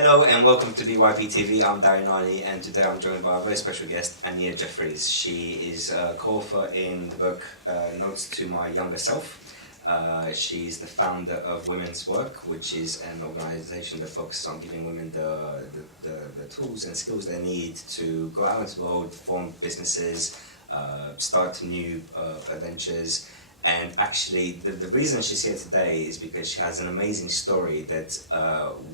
Hello and welcome to BYP TV. I'm Ania and today I'm joined by a very special guest, Ania Jeffries. She is a co-author in the book Notes to My Younger Self. She's the founder of Women's Work, which is an organisation that focuses on giving women the tools and skills they need to go out into the world, form businesses, start new adventures. And actually, the reason she's here today is because she has an amazing story that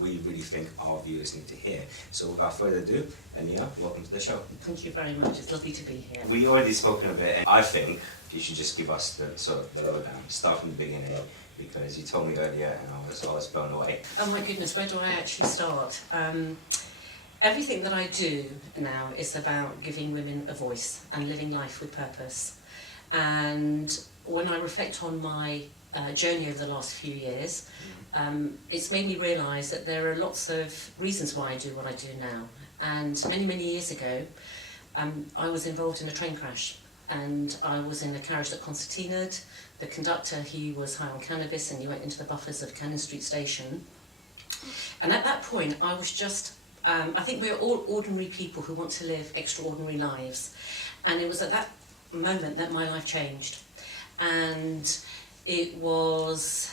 we really think our viewers need to hear. So without further ado, Ania, welcome to the show. Thank you very much. It's lovely to be here. We already spoken a bit, and I think you should just give us the sort of the lowdown. Start from the beginning, because you told me earlier, and I was blown away. Oh my goodness, where do I actually start? Everything that I do now is about giving women a voice and living life with purpose. And when I reflect on my journey over the last few years, it's made me realise that there are lots of reasons why I do what I do now. And many years ago, I was involved in a train crash, and I was in a carriage that concertinaed. The conductor, he was high on cannabis, and he went into the buffers of Cannon Street Station. And at that point, I was just, I think we're all ordinary people who want to live extraordinary lives. And it was at that moment that my life changed. And it was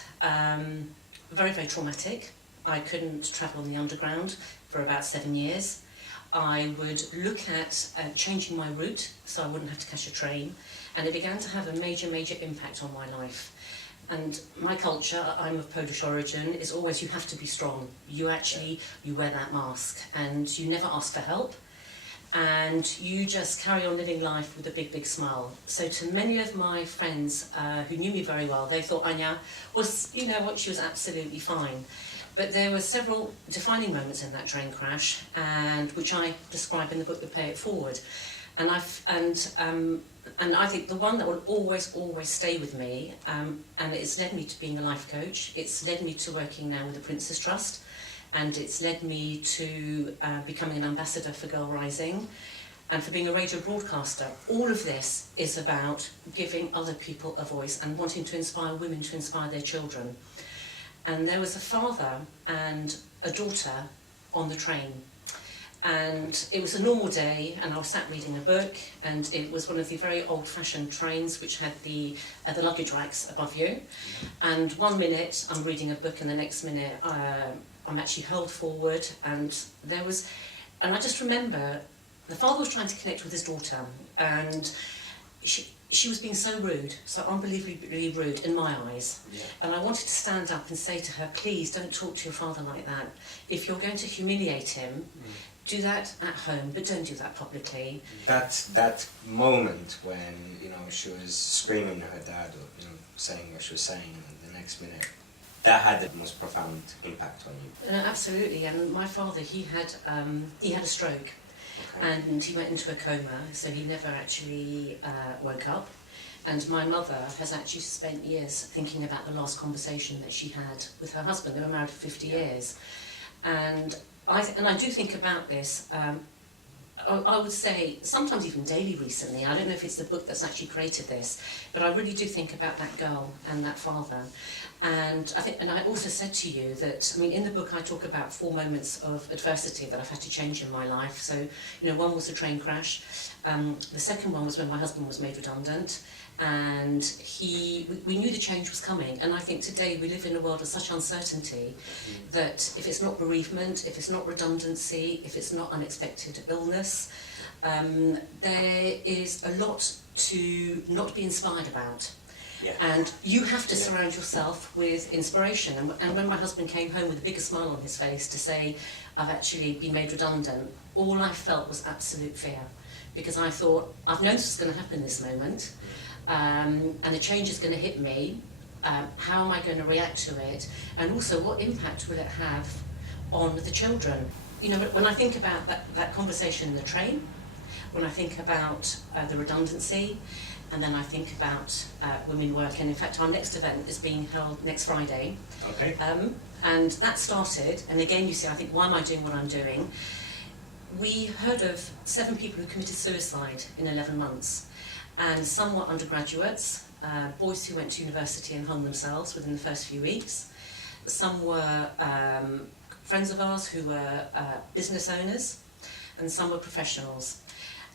very traumatic. I couldn't travel on the underground for about 7 years. I would look at changing my route so I wouldn't have to catch a train, and it began to have a major impact on my life. And my culture, I'm of Polish origin, is always you have to be strong. You wear that mask and you never ask for help. And you just carry on living life with a big smile. So to many of my friends who knew me very well, they thought Ania was, you know what, she was absolutely fine. But there were several defining moments in that train crash, and which I describe in the book, The Pay It Forward. And I think the one that will always stay with me, and it's led me to being a life coach. It's led me to working now with the Prince's Trust. And it's led me to becoming an ambassador for Girl Rising and for being a radio broadcaster. All of this is about giving other people a voice and wanting to inspire women to inspire their children. And there was a father and a daughter on the train. And it was a normal day, and I was sat reading a book, and it was one of the very old-fashioned trains which had the luggage racks above you. And 1 minute I'm reading a book, and the next minute I'm actually held forward, and I just remember the father was trying to connect with his daughter, and she was being so rude, so unbelievably rude in my eyes. Yeah. And I wanted to stand up and say to her, please don't talk to your father like that. If you're going to humiliate him, do that at home, but don't do that publicly. That moment when she was screaming at her dad, or saying what she was saying, and the next minute, that had the most profound impact on you. Absolutely, and my father, he had a stroke, and he went into a coma, so he never actually woke up. And my mother has actually spent years thinking about the last conversation that she had with her husband. They were married for 50 years, and I do think about this. I would say sometimes even daily recently. I don't know if it's the book that's actually created this, but I really do think about that girl and that father. And I also said to you that, in the book I talk about 4 moments of adversity that I've had to change in my life. So, one was a train crash. The second one was when my husband was made redundant, and we knew the change was coming. And I think today we live in a world of such uncertainty that if it's not bereavement, if it's not redundancy, if it's not unexpected illness, there is a lot to not be inspired about. Yeah. And you have to surround yourself with inspiration. And when my husband came home with a bigger smile on his face to say, I've actually been made redundant, all I felt was absolute fear. Because I thought, I've known this was going to happen this moment, and the change is going to hit me. How am I going to react to it? And also, what impact will it have on the children? When I think about that conversation in the train, when I think about the redundancy, and then I think about women work, and in fact our next event is being held next Friday. Okay. And that started, and again you see, I think, why am I doing what I'm doing? We heard of 7 people who committed suicide in 11 months, and some were undergraduates, boys who went to university and hung themselves within the first few weeks. Some were friends of ours who were business owners, and some were professionals.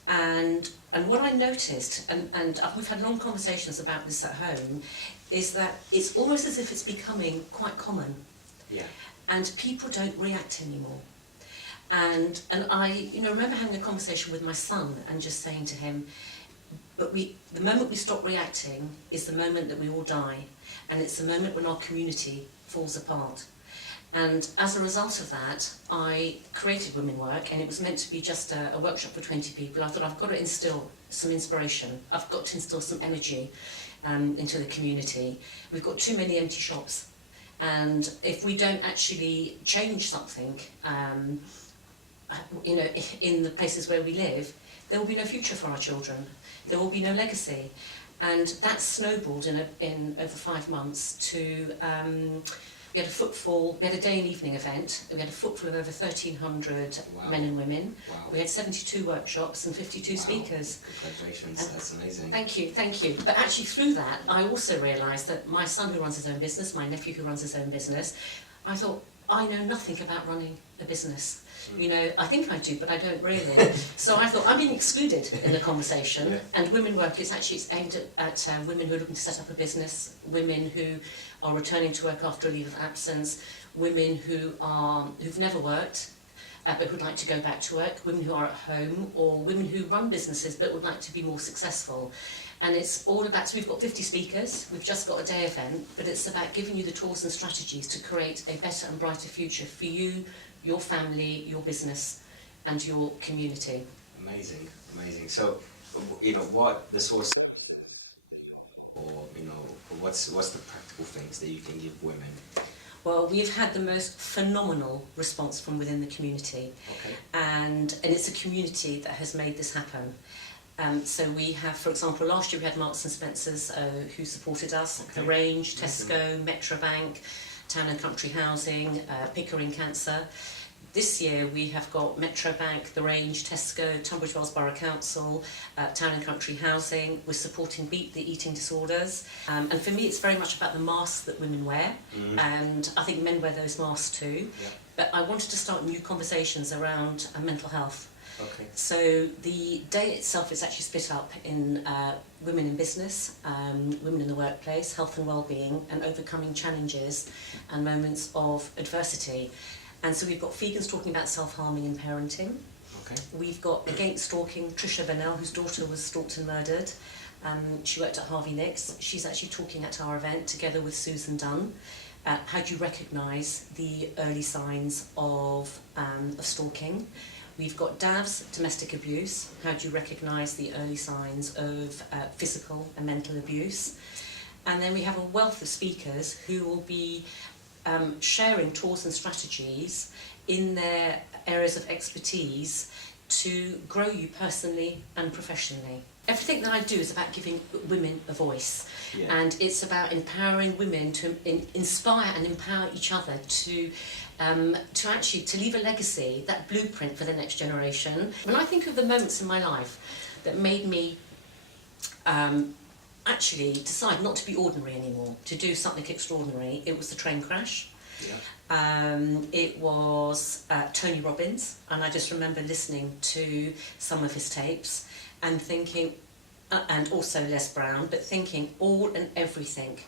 And what I noticed, and we've had long conversations about this at home, is that it's almost as if it's becoming quite common. Yeah. And people don't react anymore. And I remember having a conversation with my son and just saying to him, but the moment we stop reacting is the moment that we all die, and it's the moment when our community falls apart. And as a result of that, I created Women Work, and it was meant to be just a workshop for 20 people. I thought, I've got to instill some inspiration. I've got to instill some energy into the community. We've got too many empty shops. And if we don't actually change something, in the places where we live, there will be no future for our children. There will be no legacy. And that snowballed in over 5 months to... we had a footfall, we had a day and evening event, we had a footfall of over 1,300 Wow. men and women. Wow. We had 72 workshops and 52 Wow. speakers. Congratulations, that's amazing. Thank you. But actually through that, I also realised that my son who runs his own business, my nephew who runs his own business, I thought, I know nothing about running a business. I think I do, but I don't really. So I thought, I'm being excluded in the conversation. Yeah. And Women Work is actually aimed at women who are looking to set up a business, women who are returning to work after a leave of absence, women who've never worked, but who'd like to go back to work, women who are at home, or women who run businesses but would like to be more successful. And it's all about, so we've got 50 speakers, we've just got a day event, but it's about giving you the tools and strategies to create a better and brighter future for you, your family, your business, and your community. Amazing, amazing. So, what the source, or what's the practical things that you can give women? Well, we've had the most phenomenal response from within the community. Okay. And it's a community that has made this happen. So we have, for example, last year we had Marks and Spencer's who supported us, Okay. The Range, Tesco, Metrobank, Town and Country Housing, Pickering Cancer. This year we have got Metrobank, The Range, Tesco, Tunbridge Wells Borough Council, Town and Country Housing. We're supporting Beat the Eating Disorders. And for me it's very much about the masks that women wear. And I think men wear those masks too. Yeah. But I wanted to start new conversations around mental health. Okay. So the day itself is actually split up in women in business, women in the workplace, health and well-being, and overcoming challenges and moments of adversity. And so we've got vegans talking about self-harming in parenting. Okay. We've got Against Stalking, Trisha Bennell, whose daughter was stalked and murdered. She worked at Harvey Nicks. She's actually talking at our event together with Susan Dunn. How do you recognise the early signs of stalking? We've got Dav's domestic abuse. How do you recognise the early signs of physical and mental abuse? And then we have a wealth of speakers who will be sharing tools and strategies in their areas of expertise to grow you personally and professionally. Everything that I do is about giving women a voice. Yeah. And it's about empowering women to inspire and empower each other to actually to leave a legacy, that blueprint for the next generation. When I think of the moments in my life that made me actually decide not to be ordinary anymore, to do something extraordinary, it was the train crash. Yeah. It was Tony Robbins, and I just remember listening to some of his tapes and thinking, and also Les Brown, but thinking all and everything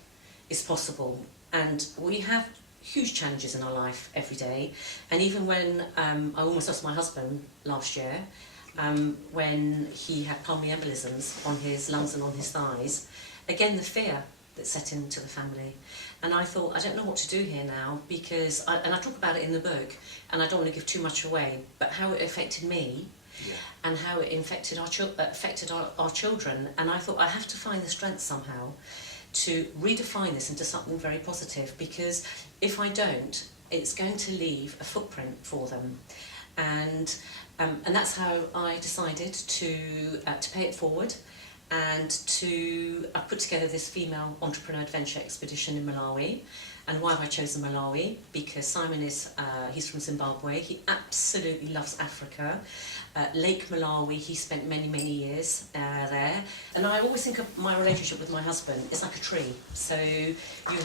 is possible. And we have huge challenges in our life every day. And even when I almost lost my husband last year, when he had pulmonary embolisms on his lungs and on his thighs, again the fear that set into the family. And I thought, I don't know what to do here now, because I talk about it in the book, and I don't want to give too much away, but how it affected me. Yeah. And how it affected our children. And I thought, I have to find the strength somehow to redefine this into something very positive, because if I don't, it's going to leave a footprint for them. And that's how I decided to pay it forward, and I put together this female entrepreneur adventure expedition in Malawi. And why have I chosen Malawi? Because Simon he's from Zimbabwe. He absolutely loves Africa. Lake Malawi, he spent many, many years there. And I always think of my relationship with my husband, it's like a tree. So you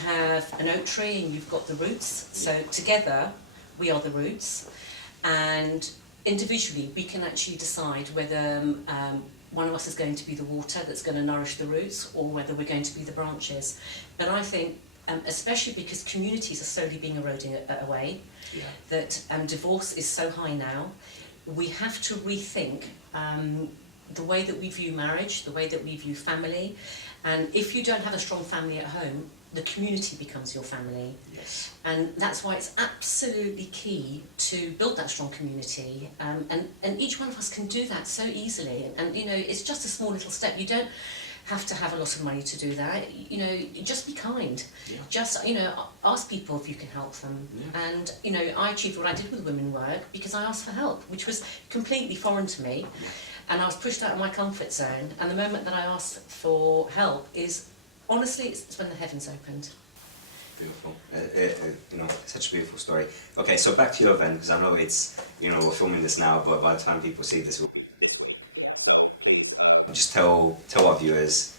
have an oak tree and you've got the roots. So together we are the roots, and individually we can actually decide whether one of us is going to be the water that's going to nourish the roots, or whether we're going to be the branches. But I think, especially because communities are slowly being eroding away, that divorce is so high now, we have to rethink the way that we view marriage, the way that we view family. And if you don't have a strong family at home, the community becomes your family. Yes. And that's why it's absolutely key to build that strong community. And each one of us can do that so easily. And you know, it's just a small little step. You don't have to have a lot of money to do that. You know, just be kind. Yeah. Just, you know, ask people if you can help them. Yeah. And, you know, I achieved what I did with Women Work because I asked for help, which was completely foreign to me. Yeah. And I was pushed out of my comfort zone. And the moment that I asked for help is, honestly, it's when the heavens opened. Beautiful. You know, such a beautiful story. Okay, so back to your event, because I know it's, you know, we're filming this now, but by the time people see this, just tell our viewers,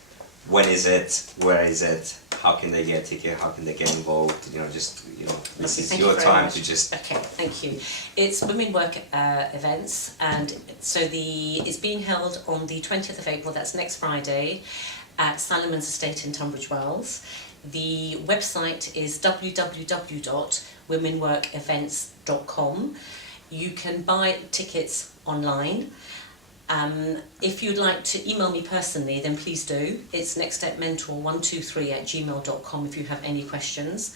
when is it, where is it, how can they get a ticket, how can they get involved, you know, just, you know, this is your time to just... Okay, thank you. It's Women Work events, and so it's being held on the 20th of April, that's next Friday, at Salomon's Estate in Tunbridge Wells. The website is www.womenworkevents.com. You can buy tickets online. If you'd like to email me personally, then please do. It's nextstepmentor123@gmail.com if you have any questions.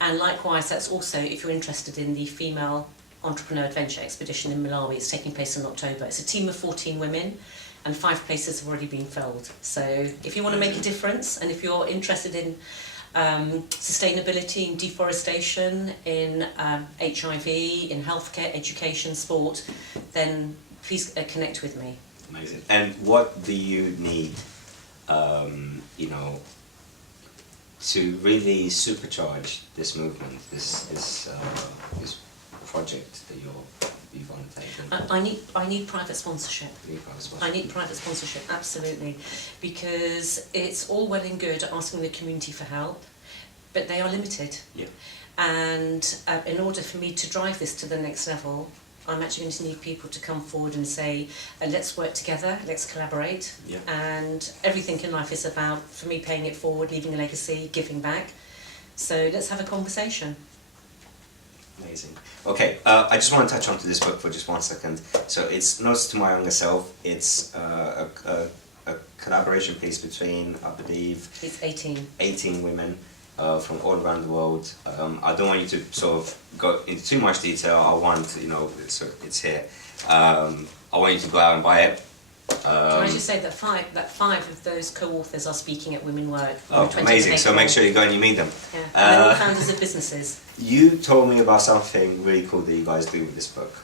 And likewise, that's also if you're interested in the Female Entrepreneur Adventure Expedition in Malawi. It's taking place in October. It's a team of 14 women, and 5 places have already been filled. So if you want to make a difference, and if you're interested in sustainability, in deforestation, in HIV, in healthcare, education, sport, then please connect with me. Amazing. And what do you need, you know, to really supercharge this movement, this project that you've undertaken? I need private sponsorship. I need private sponsorship, absolutely, because it's all well and good asking the community for help, but they are limited. Yeah. And in order for me to drive this to the next level, I'm actually going to need people to come forward and say, let's work together, let's collaborate. Yeah. And everything in life is about, for me, paying it forward, leaving a legacy, giving back. So let's have a conversation. Amazing. Okay, I just want to touch onto this book for just 1 second. So it's Notes to My Younger Self. It's a collaboration piece between, I believe... It's 18 women. From all around the world. I don't want you to sort of go into too much detail. I want, you know, it's here. I want you to go out and buy it. Can I just say that five of those co-authors are speaking at Women Work. Oh, amazing. So make sure you go and you meet them. Yeah. And they're all founders of businesses. You told me about something really cool that you guys do with this book.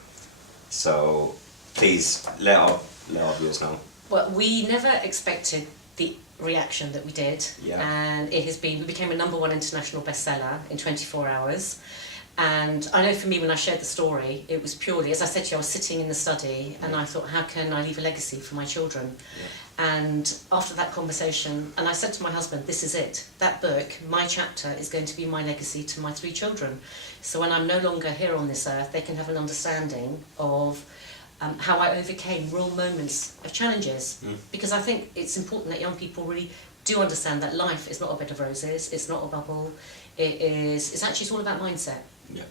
So please let our viewers know. Well, we never expected the reaction that we did, and we became a #1 international bestseller in 24 hours. And I know for me, when I shared the story, it was purely, as I said to you, I was sitting in the study and I thought, how can I leave a legacy for my children? And after that conversation, and I said to my husband, this is it, that book, my chapter, is going to be my legacy to my 3 children. So when I'm no longer here on this earth, they can have an understanding of how I overcame real moments of challenges. Because I think it's important that young people really do understand that life is not a bed of roses, it's not a bubble, it's all about mindset. Yeah.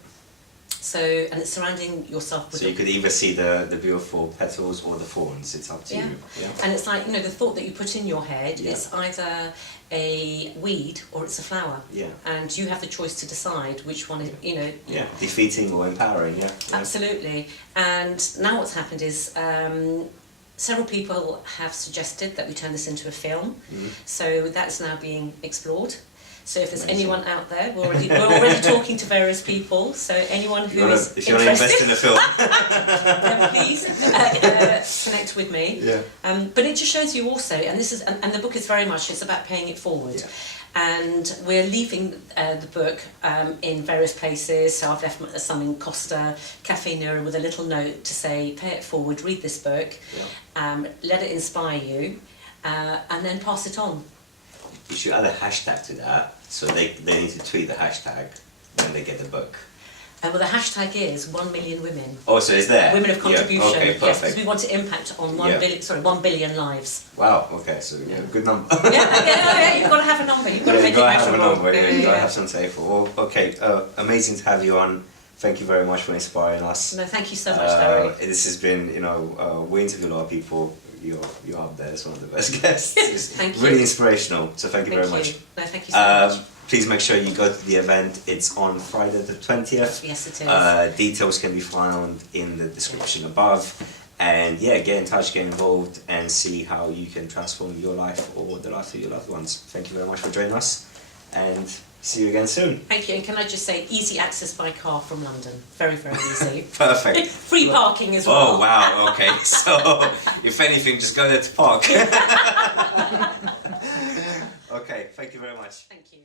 So, and it's surrounding yourself with... So you could either see the beautiful petals or the thorns, it's up to you. Yeah. And it's like, you know, the thought that you put in your head, it's either a weed or it's a flower. Yeah. And you have the choice to decide which one is, you know... Yeah, defeating or empowering, Absolutely. And now what's happened is several people have suggested that we turn this into a film. So that's now being explored. So if there's anyone out there, we're already talking to various people. So anyone who is if you want to invest in a film, then please connect with me. Yeah. But it just shows you also, and this is, and the book is very much, it's about paying it forward. Yeah. And we're leaving the book in various places. So I've left some in Costa, Cafe Nero, with a little note to say, pay it forward, read this book, let it inspire you, and then pass it on. You should add a hashtag to that, so they need to tweet the hashtag when they get the book. Well, the hashtag is 1 million women. Oh, so it's there. Women of contribution. Yeah. Okay, Yes, because perfect. we want to impact on 1 billion lives. Wow. Okay. So good number. yeah. You've got to have a number. You've got to make it have a measurable. number. Yeah, you gotta have something to say for. Well, okay. Amazing to have you on. Thank you very much for inspiring us. No, thank you so much, Larry. This has been, we interview a lot of people. You're up there as one of the best guests. Thank you. Really inspirational. So thank you very much. No, thank you so much. Please make sure you go to the event. It's on Friday the 20th. Yes, it is. Details can be found in the description above. And yeah, get in touch, get involved, and see how you can transform your life or the life of your loved ones. Thank you very much for joining us, and see you again soon. Thank you. And can I just say, easy access by car from London. Very, very easy. Perfect. Free parking as well. Oh wow. Okay. So if anything, just go there to park. Okay. Thank you very much. Thank you.